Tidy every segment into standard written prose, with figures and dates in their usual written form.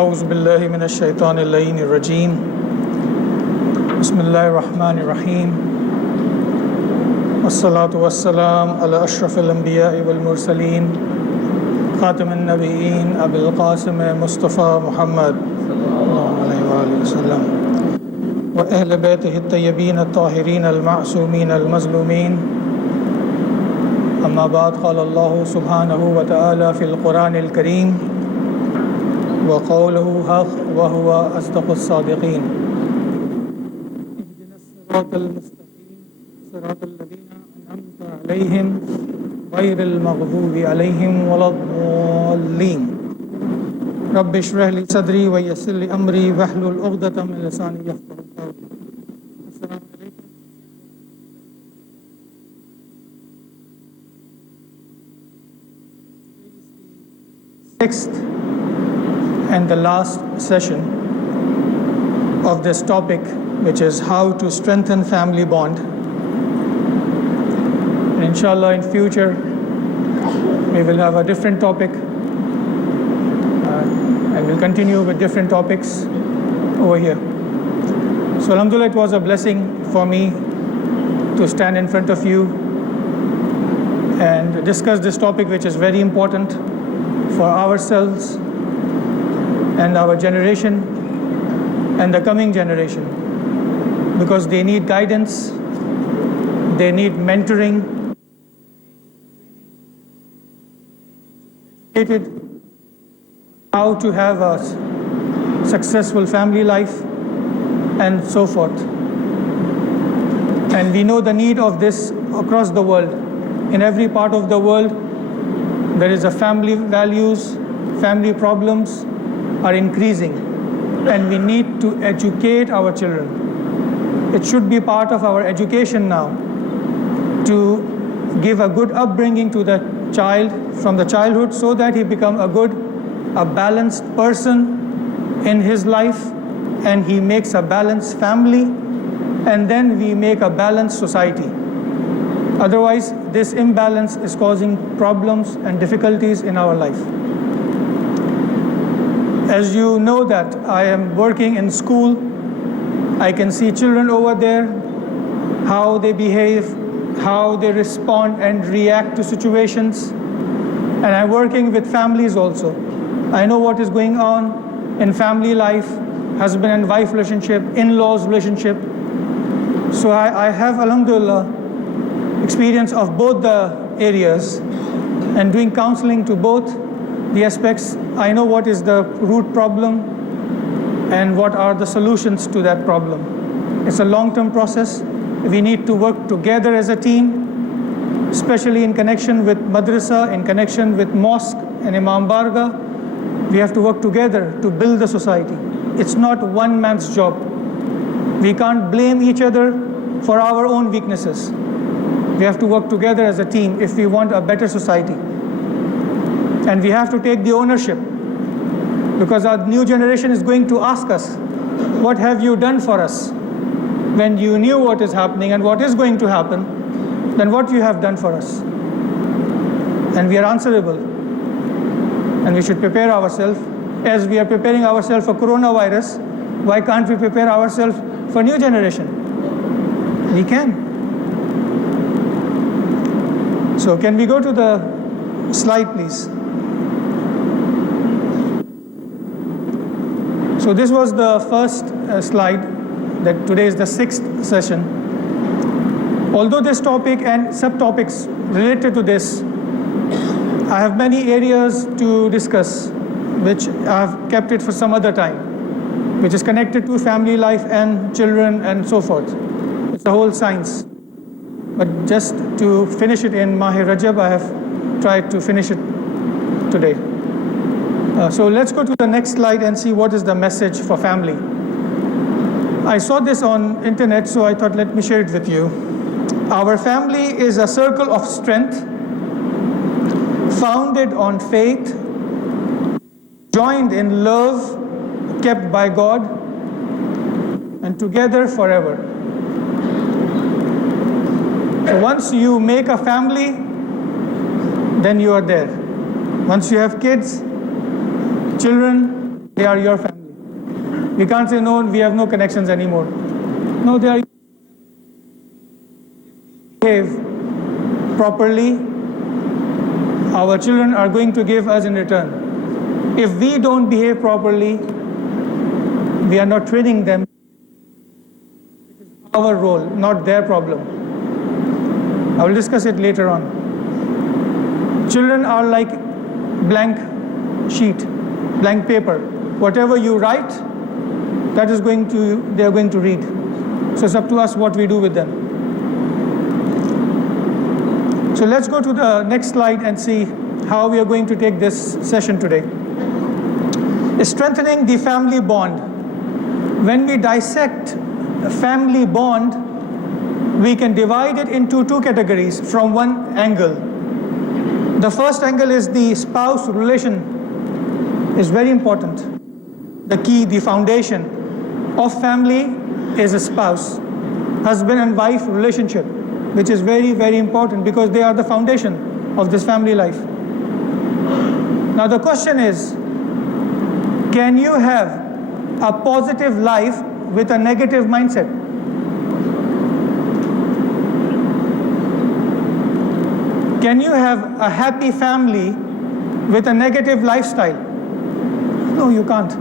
أعوذ بالله من الشيطان اللعين الرجيم بسم الله الرحمن الرحيم والصلاة والسلام على أشرف الأنبياء والمرسلين خاتم النبيين أبي القاسم مصطفى محمد صلى الله عليه وآله وسلم وأهل بيته الطيبين الطاهرين المعصومين المظلومين. أما بعد، قال الله سبحانه وتعالى في القرآن الكريم وقوله حق وهو أصدق الصادقين. اهدنا الصراط المستقيم صراط الذين أنعمت عليهم غير المغضوب عليهم ولا الضالين. رب اشرح لي صدري ويسر لي أمري واحلل عقدة من لساني يفقهوا قولي. السلام عليكم. Sixth and the last session of this topic, which is how to strengthen family bond. And inshallah, in future we will have a different topic and we'll continue with different topics over here. So alhamdulillah, it was a blessing for me to stand in front of you and discuss this topic, which is very important for ourselves and our generation and the coming generation, because they need guidance, they need mentoring, how to have a successful family life and so forth. And we know the need of this across the world. In every part of the world there is a family values, family problems are increasing, and we need to educate our children. It should be part of our education now to give a good upbringing to the child from the childhood, so that he become a balanced person in his life, and he makes a balanced family, and then we make a balanced society. Otherwise, this imbalance is causing problems and difficulties in our life. As you know that I am working in school, I can see children over there, how they behave, how they respond and react to situations. And I'm working with families also. I know what is going on in family life, husband and wife relationship, in-laws relationship. So I have, alhamdulillah, experience of both the areas and doing counseling to both the aspects. I know what is the root problem and what are the solutions to that problem. It's a long-term process. We need to work together as a team, especially in connection with madrasa, in connection with mosque and Imam Barga. We have to work together to build the society. It's not one man's job. We can't blame each other for our own weaknesses. We have to work together as a team if we want a better society. And we have to take the ownership, because our new generation is going to ask us, what have you done for us? When you knew what is happening and what is going to happen, then what you have done for us? And we are answerable. And we should prepare ourselves. As we are preparing ourselves for coronavirus, why can't we prepare ourselves for new generation? We can. So can we go to the slide, please? So this was the first slide, that today is the sixth session. Although this topic and subtopics related to this, I have many areas to discuss, which I have kept it for some other time, which is connected to family life and children and so forth. It's a whole science. But just to finish it in Mahi Rajab, I have tried to finish it today. So let's go to the next slide and see what is the message for family. I saw this on internet, so I thought let me share it with you. Our family is a circle of strength, founded on faith, joined in love, kept by God, and together forever. So once you make a family, then you are there. Once you have kids, children, They are your family. We can't say, no, we have no connections anymore. No, they are. Behave properly, our children are going to give us in return. If we don't behave properly, we are not training them. It is our role, not their problem. I will discuss it later on. Children are like blank sheet, blank paper. Whatever you write, that is they are going to read. So it's up to us what we do with them. So let's go to the next slide and see how we are going to take this session today. Strengthening the family bond. When we dissect a family bond, we can divide it into two categories from one angle. The first angle is the spouse relation is very important. The key, the foundation of family is a spouse, husband and wife relationship, which is very, very important because they are the foundation of this family life. Now the question is, can you have a positive life with a negative mindset? Can you have a happy family with a negative lifestyle? No, you can't.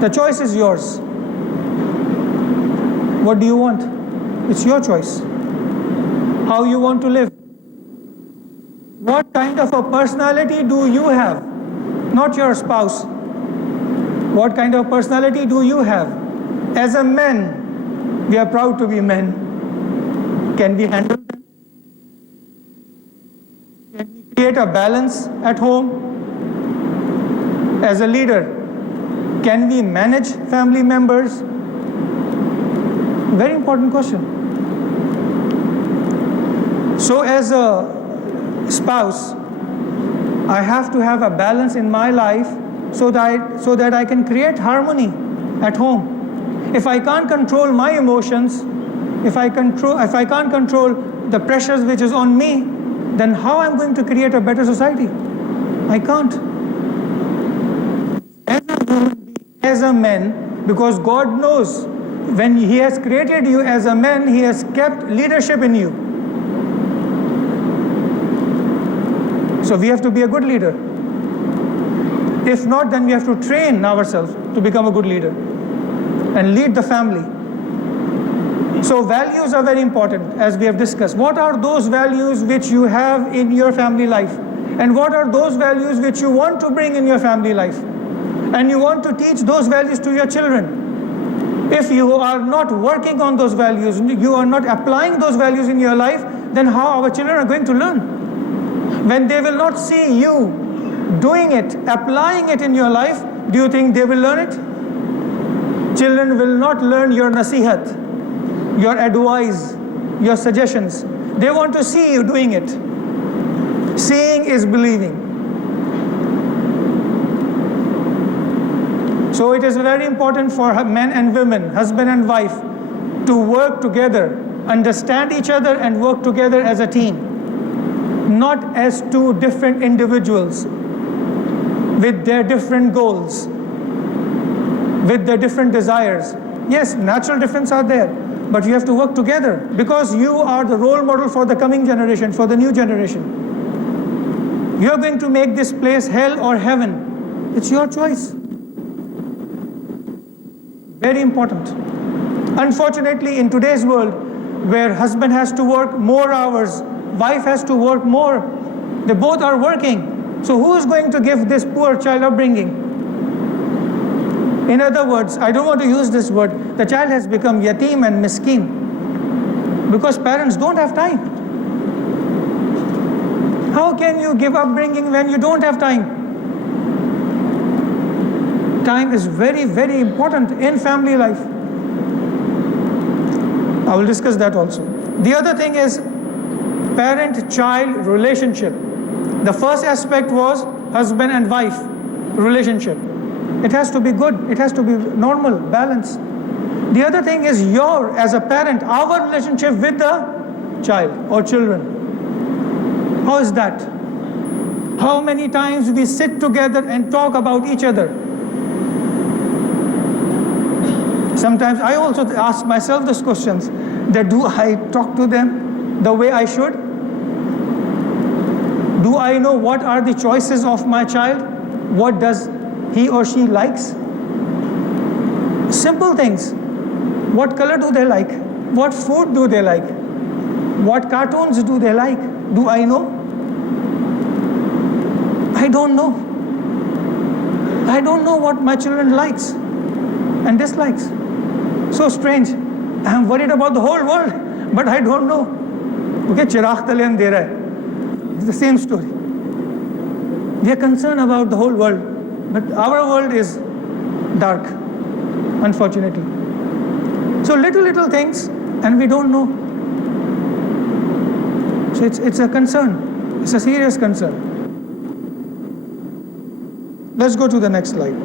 The choice is yours. What do you want? It's your choice. How you want to live. What kind of a personality do you have? Not your spouse. What kind of personality do you have? As a man, we are proud to be men. Can we handle them? Can we create a balance at home? As a leader, can we manage family members? Very important question. So as a spouse, I have to have a balance in my life so that I can create harmony at home. If I can't control my emotions, if I can't control the pressures which is on me, then how I'm going to create a better society? I can't. As a man, because God knows when He has created you as a man, He has kept leadership in you. So we have to be a good leader. If not, then we have to train ourselves to become a good leader and lead the family. So values are very important, as we have discussed. What are those values which you have in your family life? And what are those values which you want to bring in your family life? And you want to teach those values to your children. If you are not working on those values, you are not applying those values in your life, then how our children are going to learn? When they will not see you doing it, applying it in your life, do you think they will learn it? Children will not learn your nasihat, your advice, your suggestions. They want to see you doing it. Seeing is believing. So it is very important for men and women, husband and wife, to work together, understand each other and work together as a team, not as two different individuals with their different goals, with their different desires. Yes, natural differences are there, but you have to work together because you are the role model for the coming generation, for the new generation. You are going to make this place hell or heaven. It's your choice. Very important. Unfortunately, in today's world, where husband has to work more hours, wife has to work more, they both are working. So who is going to give this poor child upbringing? In other words, I don't want to use this word, the child has become yatim and miskin because parents don't have time. How can you give upbringing when you don't have time? Time is very, very important in family life. I will discuss that also. The other thing is parent-child relationship. The first aspect was husband and wife relationship. It has to be good. It has to be normal, balanced. The other thing is as a parent, our relationship with the child or children. How is that? How many times we sit together and talk about each other? Sometimes I also ask myself those questions, that do I talk to them the way I should? Do I know what are the choices of my child? What does he or she likes? Simple things. What color do they like? What food do they like? What cartoons do they like? Do I know? I don't know. I don't know what my children likes and dislikes. So strange. I'm worried about the whole world, but I don't know. Okay, chirag talen de raha hai. It's the same story. We are concerned about the whole world, but our world is dark, unfortunately. So little things, and we don't know. So it's a concern. It's a serious concern. Let's go to the next slide.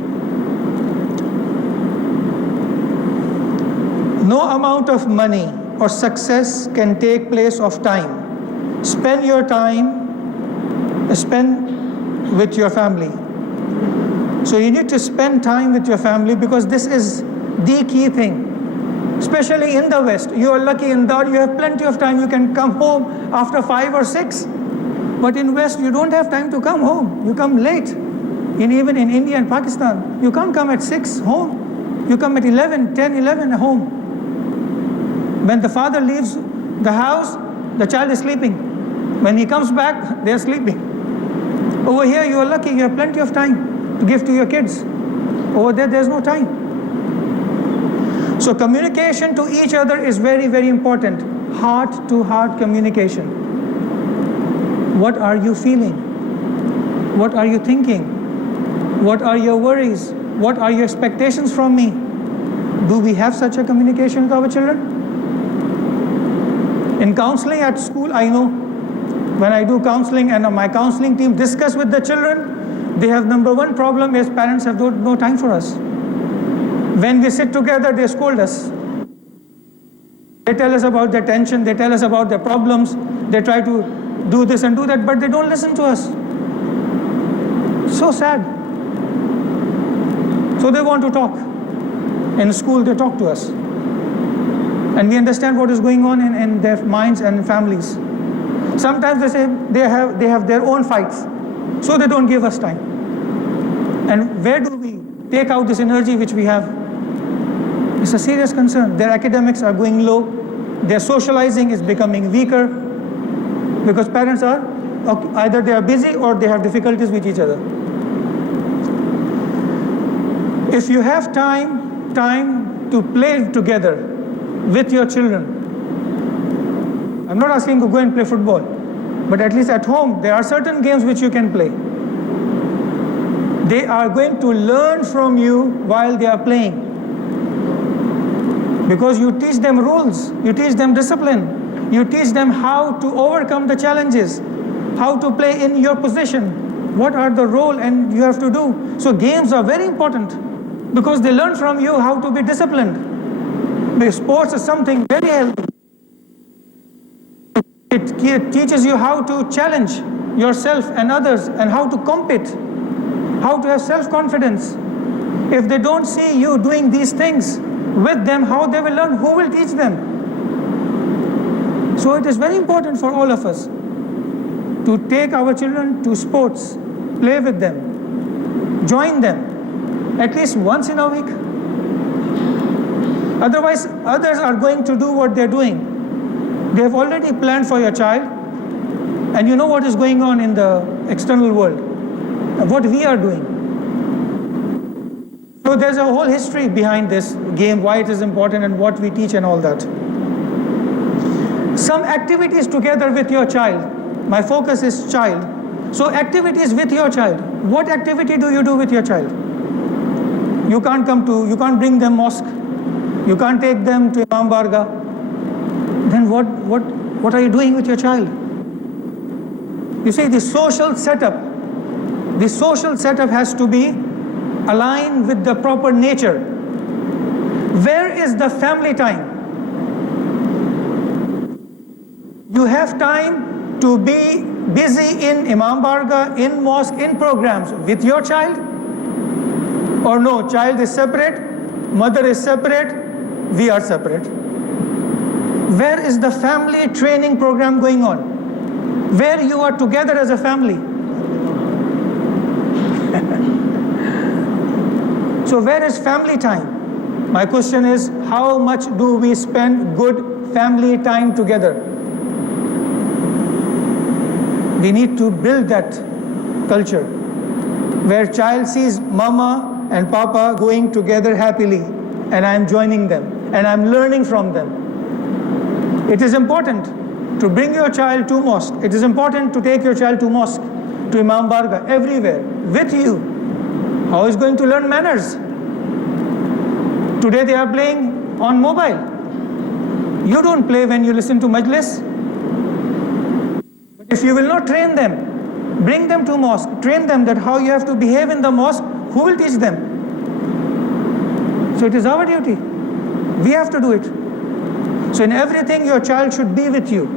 No amount of money or success can take place of time. Spend your time, spend with your family. So you need to spend time with your family, because this is the key thing. Especially in the West, you are lucky in that you have plenty of time. You can come home after 5 or 6. But in West, you don't have time to come home. You come late. Even in India and Pakistan, you can't come at 6 home. You come at 11, 10, 11 home. When the father leaves the house, the child is sleeping. When he comes back, they are sleeping. Over here, you are lucky. You have plenty of time to give to your kids. Over there, there's no time. So communication to each other is very, very important. Heart-to-heart communication. What are you feeling? What are you thinking? What are your worries? What are your expectations from me? Do we have such a communication with our children? In counseling at school, I know when I do counseling and my counseling team discuss with the children, they have number one problem is parents have no time for us. When we sit together, they scold us. They tell us about their tension, they tell us about their problems, they try to do this and do that, but they don't listen to us. So sad. So they want to talk. In school, they talk to us. And we understand what is going on in their minds and families. Sometimes they say they have their own fights, so they don't give us time. And where do we take out this energy which we have? It's a serious concern. Their academics are going low. Their socializing is becoming weaker, because parents are either they are busy or they have difficulties with each other. If you have time to play together with your children, I'm not asking you to go and play football, but at least at home there are certain games which you can play. They are going to learn from you while they are playing, because you teach them rules, you teach them discipline, you teach them how to overcome the challenges, how to play in your position, what are the role and you have to do. So games are very important, because they learn from you how to be disciplined. Because sports is something very healthy. It teaches you how to challenge yourself and others, and how to compete, how to have self-confidence. If they don't see you doing these things with them, how they will learn? Who will teach them? So it is very important for all of us to take our children to sports, play with them, join them, at least once in a week. Otherwise, others are going to do what they're doing. They have already planned for your child, and you know what is going on in the external world, what we are doing. So there's a whole history behind this game, why it is important and what we teach and all that. Some activities together with your child. My focus is child. So activities with your child. What activity do you do with your child? You can't bring them mosque. You can't take them to Imam Barga. Then what are you doing with your child? You see, the social setup has to be aligned with the proper nature. Where is the family time? You have time to be busy in Imam Barga, in mosque, in programs with your child? Or no, child is separate, mother is separate, we are separate. Where is the family training program going on? Where you are together as a family? So where is family time? My question is, how much do we spend good family time together? We need to build that culture where child sees mama and papa going together happily, and I am joining them and I am learning from them. It is important to bring your child to mosque. It is important to take your child to mosque, to Imam Barga, everywhere, with you. How is going to learn manners? Today they are playing on mobile. You don't play when you listen to majlis. But if you will not train them, bring them to mosque, train them that how you have to behave in the mosque, who will teach them? So it is our duty. We have to do it. So in everything your child should be with you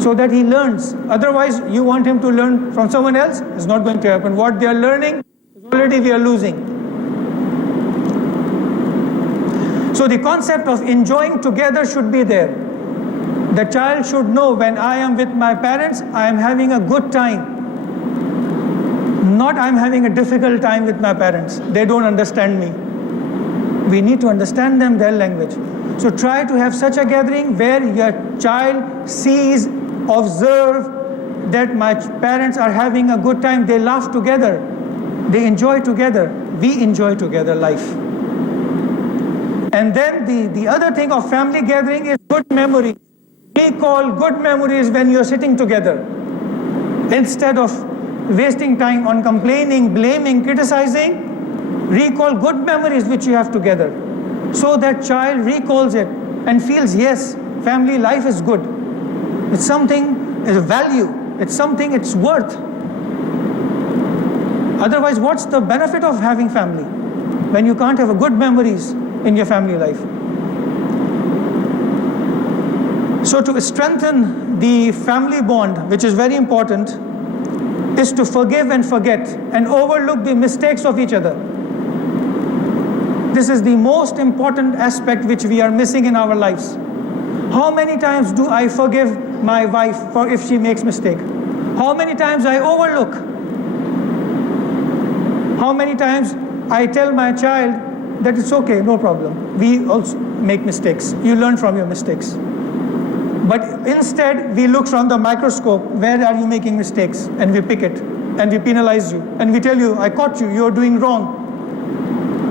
so that he learns. Otherwise you want him to learn from someone else, it's not going to happen. What they are learning, already we are losing. So the concept of enjoying together should be there. The child should know, when I am with my parents, I am having a good time. Not I am having a difficult time with my parents. They don't understand me. We need to understand them, their language. So try to have such a gathering where your child sees, observe that my parents are having a good time. They laugh together. They enjoy together. We enjoy together life. And then the other thing of family gathering is good memories. We call good memories when you're sitting together. Instead of wasting time on complaining, blaming, criticizing, recall good memories which you have together. So that child recalls it and feels, yes, family life is good. It's something, it's a value. It's something, it's worth. Otherwise, what's the benefit of having family when you can't have a good memories in your family life? So to strengthen the family bond, which is very important, is to forgive and forget and overlook the mistakes of each other. This is the most important aspect which we are missing in our lives. How many times do I forgive my wife for if she makes mistake? How many times I overlook? How many times I tell my child that it's okay, no problem. We also make mistakes. You learn from your mistakes. But instead, we look from the microscope, where are you making mistakes? And we pick it, and we penalize you. And we tell you, I caught you, you're doing wrong.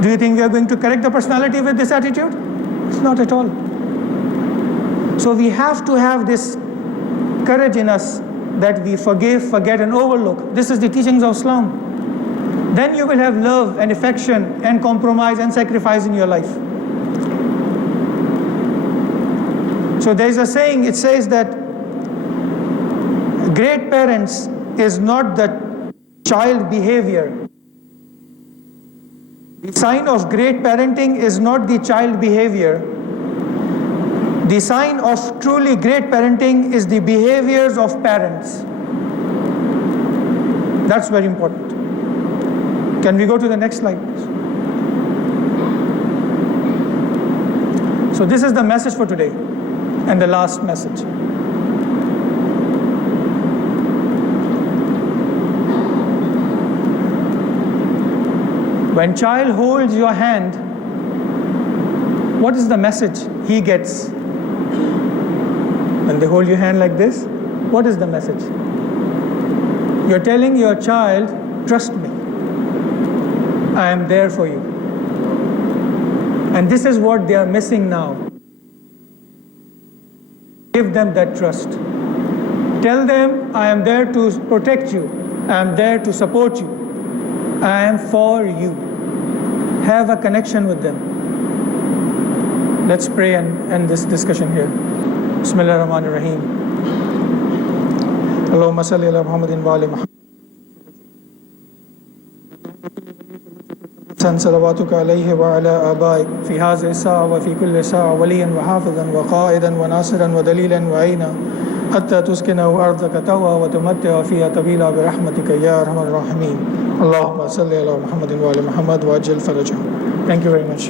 Do you think we are going to correct the personality with this attitude? It's not at all. So we have to have this courage in us that we forgive, forget, and overlook. This is the teachings of Islam. Then you will have love and affection and compromise and sacrifice in your life. So there is a saying, it says that great parents is not the child behavior. The sign of great parenting is not the child behavior. The sign of truly great parenting is the behaviors of parents. That's very important. Can we go to the next slide, please? So this is the message for today, and the last message. When child holds your hand, what is the message he gets? When they hold your hand like this, what is the message? You're telling your child, trust me. I am there for you. And this is what they are missing now. Give them that trust. Tell them, I am there to protect you. I am there to support you. I am for you. Have a connection with them. Let's pray and end this discussion here. Bismillah ar-Rahman ar-Rahim. Allahumma salli ala Muhammadin wa ali Muhammad. صلواتك عليه وعلى آبائك في هذه الساعة وفي كل ساعة وليا وحافظا وقائدا وناصرا ودليلا وعينا حتى تسكنه أرضك توا وتمتع فيها طويلا برحمتك يا أرحم الراحمين. اللهم صل على محمد وعلى محمد وعجل فرجهم. Thank you very much.